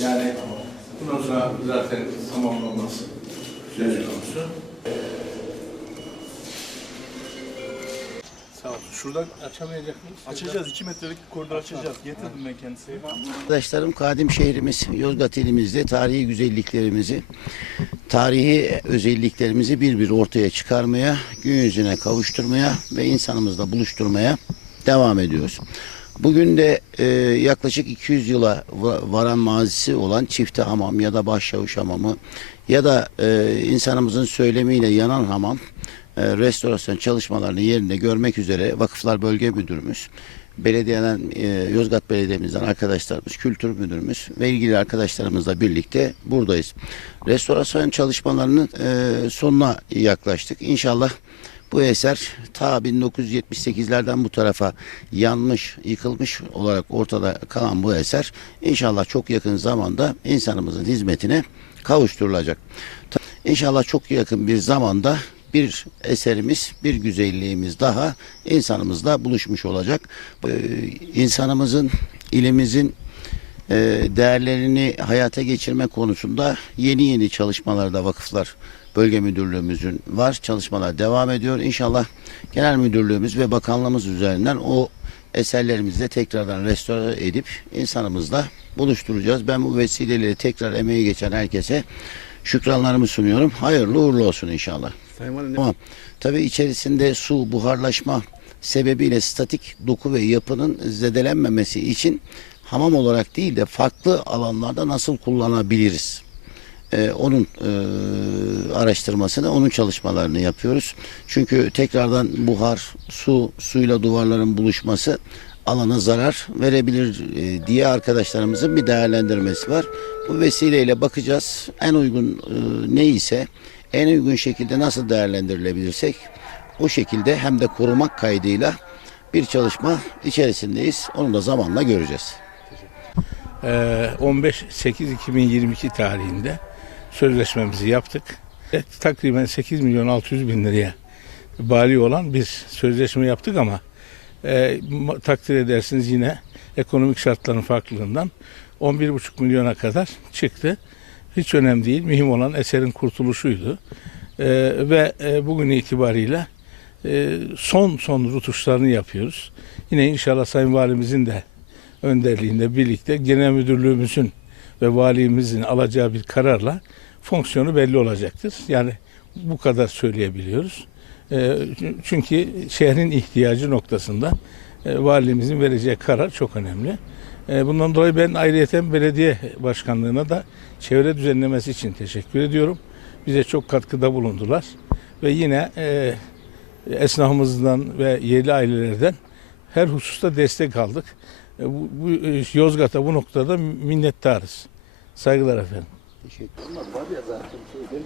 Yani bundan sonra zaten tamamlanması söz konusu. Sağ olun. Şuradan açamayacak mıyız? Açacağız. 2 metrelik koridor açacağız. Getirdim ben kendisini. Arkadaşlarım kadim şehrimiz Yozgat ilimizde tarihi güzelliklerimizi, tarihi özelliklerimizi bir bir ortaya çıkarmaya, gün yüzüne kavuşturmaya ve insanımızla buluşturmaya devam ediyoruz. Bugün de e, yaklaşık 200 yıla va- varan mazisi olan çifte hamam ya da başçavuş hamamı ya da e, insanımızın söylemiyle yanan hamam restorasyon çalışmalarını yerinde görmek üzere Vakıflar Bölge Müdürümüz, belediyeden e, Yozgat Belediye'mizden arkadaşlarımız, kültür müdürümüz ve ilgili arkadaşlarımızla birlikte buradayız. Restorasyon çalışmalarının e, sonuna yaklaştık. İnşallah bu eser ta 1978'lerden bu tarafa yanmış, yıkılmış olarak ortada kalan bu eser inşallah çok yakın zamanda insanımızın hizmetine kavuşturulacak. İnşallah çok yakın bir zamanda bir eserimiz, bir güzelliğimiz daha insanımızla buluşmuş olacak. Ee, insanımızın, ilimizin e, değerlerini hayata geçirme konusunda yeni yeni çalışmalarda vakıflar bölge müdürlüğümüzün var. Çalışmalar devam ediyor. İnşallah genel müdürlüğümüz ve bakanlığımız üzerinden o eserlerimizi de tekrardan restore edip insanımızla buluşturacağız. Ben bu vesileyle tekrar emeği geçen herkese şükranlarımı sunuyorum. Hayırlı uğurlu olsun inşallah. Tamam. Tabii içerisinde su, buharlaşma sebebiyle statik doku ve yapının zedelenmemesi için hamam olarak değil de farklı alanlarda nasıl kullanabiliriz? Ee, onun e, araştırmasını, onun çalışmalarını yapıyoruz. Çünkü tekrardan buhar, su, suyla duvarların buluşması alana zarar verebilir e, diye arkadaşlarımızın bir değerlendirmesi var. Bu vesileyle bakacağız. En uygun e, neyse en uygun şekilde nasıl değerlendirilebilirsek o şekilde hem de korumak kaydıyla bir çalışma içerisindeyiz. Onu da zamanla göreceğiz. Ee, 15-8-2022 tarihinde sözleşmemizi yaptık. E, Takriben 8 milyon 600 bin liraya bali olan bir sözleşme yaptık ama e, takdir edersiniz yine ekonomik şartların farklılığından 11,5 milyona kadar çıktı. Hiç önemli değil. Mühim olan eserin kurtuluşuydu. E, ve e, bugün itibariyle e, son son rutuşlarını yapıyoruz. Yine inşallah Sayın Valimizin de önderliğinde birlikte genel müdürlüğümüzün ve valimizin alacağı bir kararla fonksiyonu belli olacaktır. Yani bu kadar söyleyebiliyoruz. E, çünkü şehrin ihtiyacı noktasında e, valimizin vereceği karar çok önemli. E, bundan dolayı ben ayrıyeten belediye başkanlığına da çevre düzenlemesi için teşekkür ediyorum. Bize çok katkıda bulundular ve yine esnafımızdan ve yerli ailelerden her hususta destek aldık. Bu, bu Yozgat'a bu noktada minnettarız. Saygılar efendim. Teşekkür ederim.